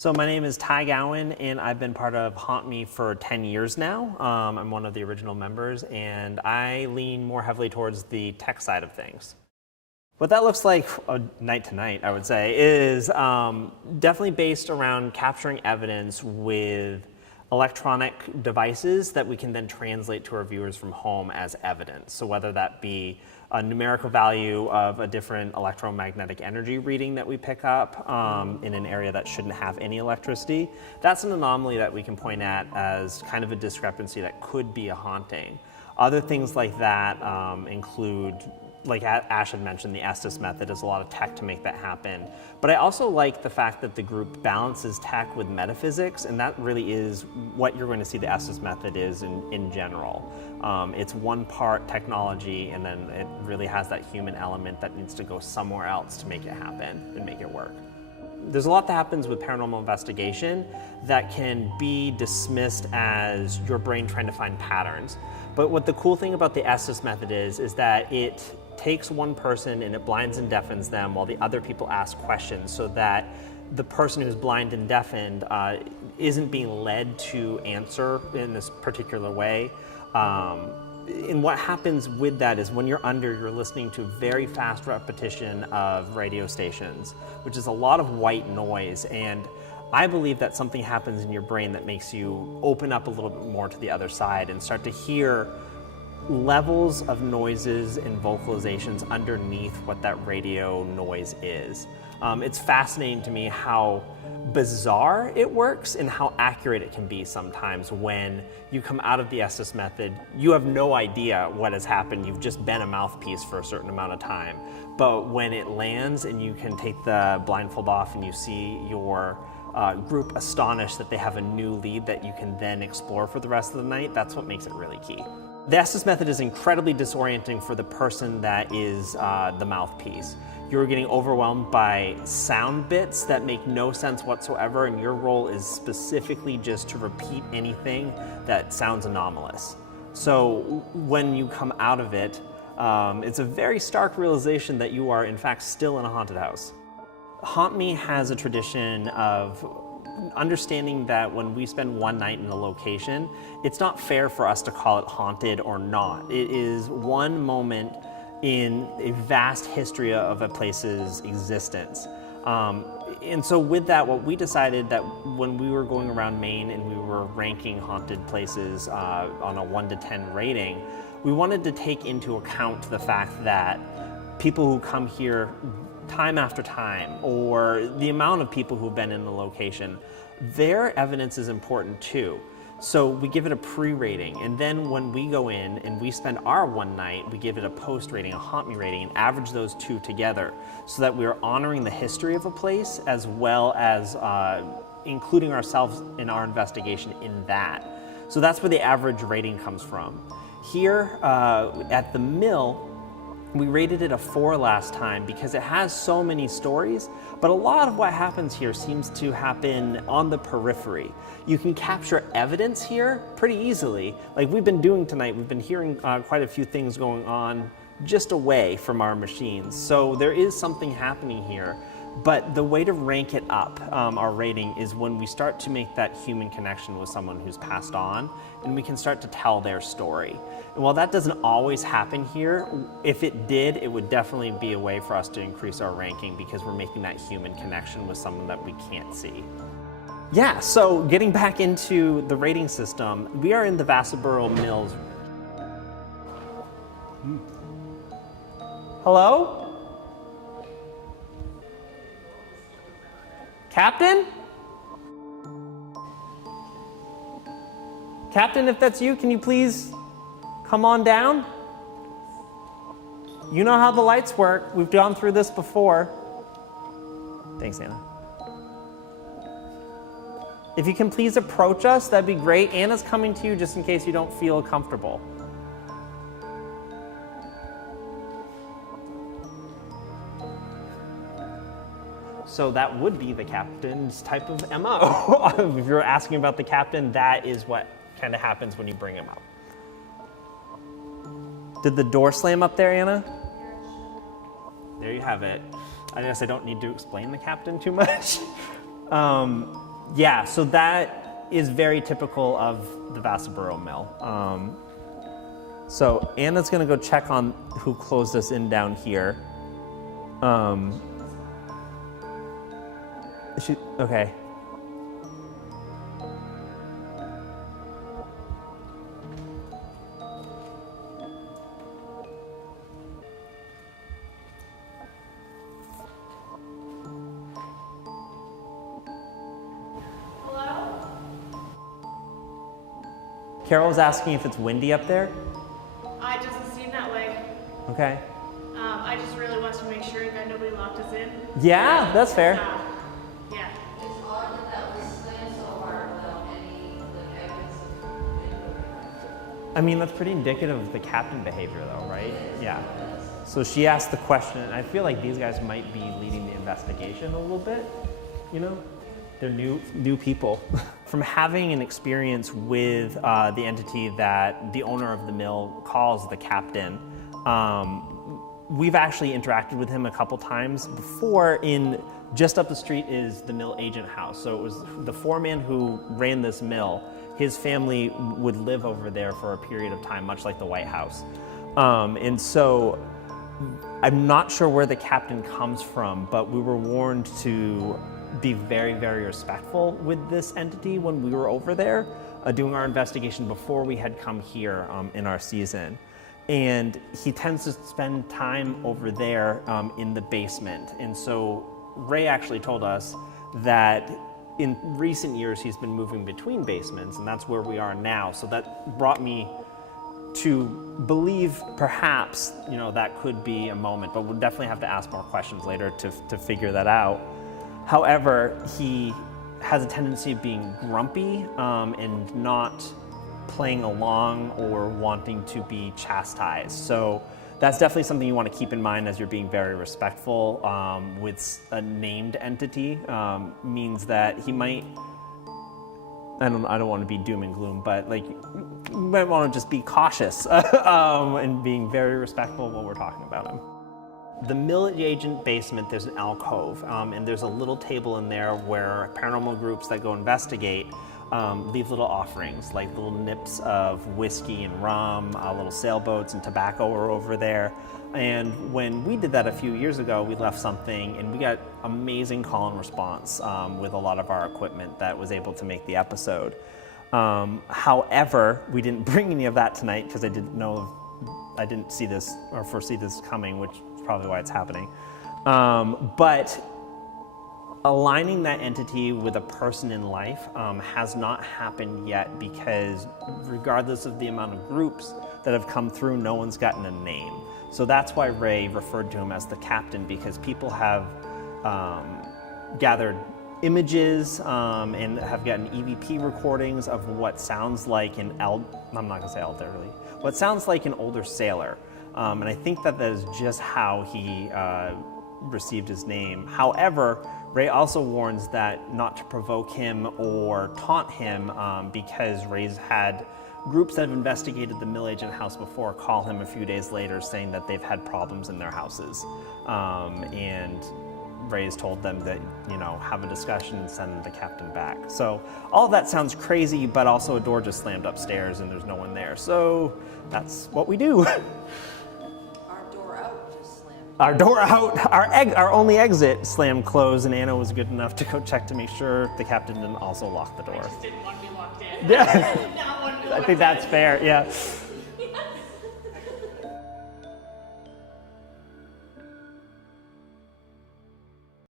So my name is Ty Gowen, and I've been part of Haunt Me for 10 years now. I'm one of the original members, and I lean more heavily towards the tech side of things. What that looks like night to night, I would say, is definitely based around capturing evidence with electronic devices that we can then translate to our viewers from home as evidence. So whether that be a numerical value of a different electromagnetic energy reading that we pick up in an area that shouldn't have any electricity, that's an anomaly that we can point at as kind of a discrepancy that could be a haunting. Other things like that include, like Ash had mentioned, the Estes method is a lot of tech to make that happen. But I also like the fact that the group balances tech with metaphysics, and that really is what you're going to see the Estes method is in general. It's one part technology, and then it really has that human element that needs to go somewhere else to make it happen and make it work. There's a lot that happens with paranormal investigation that can be dismissed as your brain trying to find patterns. But what the cool thing about the Estes method is that it takes one person and it blinds and deafens them while the other people ask questions, so that the person who's blind and deafened isn't being led to answer in this particular way. And what happens with that is when you're listening to very fast repetition of radio stations, which is a lot of white noise. And I believe that something happens in your brain that makes you open up a little bit more to the other side and start to hear levels of noises and vocalizations underneath what that radio noise is. It's fascinating to me how bizarre it works and how accurate it can be sometimes. When you come out of the Estes method, you have no idea what has happened. You've just been a mouthpiece for a certain amount of time. But when it lands and you can take the blindfold off and you see your group astonished that they have a new lead that you can then explore for the rest of the night, that's what makes it really key. The Estes method is incredibly disorienting for the person that is the mouthpiece. You're getting overwhelmed by sound bits that make no sense whatsoever, and your role is specifically just to repeat anything that sounds anomalous. So when you come out of it, it's a very stark realization that you are in fact still in a haunted house. Haunt Me has a tradition of understanding that when we spend one night in a location, it's not fair for us to call it haunted or not. It is one moment in a vast history of a place's existence. And so with that, what we decided that when we were going around Maine and we were ranking haunted places on a 1 to 10 rating, we wanted to take into account the fact that people who come here time after time, or the amount of people who've been in the location, their evidence is important too. So we give it a pre-rating, and then when we go in and we spend our one night, we give it a post-rating, a Haunt Me rating, and average those two together so that we're honoring the history of a place as well as including ourselves in our investigation in that. So that's where the average rating comes from. Here at the Mill, we rated it a 4 last time because it has so many stories, but a lot of what happens here seems to happen on the periphery. You can capture evidence here pretty easily. Like we've been doing tonight, we've been hearing quite a few things going on just away from our machines. So there is something happening here. But the way to rank it up, our rating, is when we start to make that human connection with someone who's passed on, and we can start to tell their story. And while that doesn't always happen here, if it did, it would definitely be a way for us to increase our ranking because we're making that human connection with someone that we can't see. Yeah, so getting back into the rating system, we are in the Vassaboro Mills. Hello? Captain? Captain, if that's you, can you please come on down? You know how the lights work. We've gone through this before. Thanks, Anna. If you can please approach us, that'd be great. Anna's coming to you just in case you don't feel comfortable. So that would be the captain's type of MO. If you're asking about the captain, that is what kind of happens when you bring him up. Did the door slam up there, Anna? There you have it. I guess I don't need to explain the captain too much. Yeah, so that is very typical of the Vassaboro mill. So Anna's gonna go check on who closed us in down here. Okay. Carol was asking if it's windy up there. It doesn't seem that way. Okay. I just really wanted to make sure that nobody locked us in. Yeah, that's fair. Yeah. It's odd that that was slammed so hard without any evidence of window. I mean, that's pretty indicative of the captain behavior, though, right? Yeah. So she asked the question, and I feel like these guys might be leading the investigation a little bit, you know? They're new people. From having an experience with the entity that the owner of the mill calls the captain, we've actually interacted with him a couple times before. Just up the street is the mill agent house. So it was the foreman who ran this mill. His family would live over there for a period of time, much like the White House. And so I'm not sure where the captain comes from, but we were warned to be very, very respectful with this entity when we were over there doing our investigation before we had come here in our season. And he tends to spend time over there in the basement. And so Ray actually told us that in recent years he's been moving between basements, and that's where we are now. So that brought me to believe perhaps, you know, that could be a moment, but we'll definitely have to ask more questions later to figure that out. However, he has a tendency of being grumpy and not playing along or wanting to be chastised. So that's definitely something you want to keep in mind as you're being very respectful with a named entity. Means that he might, I don't want to be doom and gloom, but like you might want to just be cautious and being very respectful while we're talking about him. The mill agent basement, there's an alcove, and there's a little table in there where paranormal groups that go investigate leave little offerings, like little nips of whiskey and rum, little sailboats and tobacco are over there. And when we did that a few years ago, we left something and we got amazing call and response with a lot of our equipment that was able to make the episode. However, we didn't bring any of that tonight because I didn't see this or foresee this coming, which is probably why it's happening. But aligning that entity with a person in life has not happened yet, because regardless of the amount of groups that have come through, no one's gotten a name. So that's why Ray referred to him as the captain, because people have gathered images and have gotten EVP recordings of what sounds like I'm not gonna say elderly, what sounds like an older sailor. And I think that is just how he received his name. However, Ray also warns that not to provoke him or taunt him because Ray's had groups that have investigated the mill agent house before call him a few days later saying that they've had problems in their houses. And Ray's told them that, you know, have a discussion and send the captain back. So all of that sounds crazy, but also a door just slammed upstairs and there's no one there. So that's what we do. Our door out, our only exit slammed closed, and Anna was good enough to go check to make sure the captain didn't also lock the door. I just didn't want to be locked in. Yeah. I think that's fair, yeah.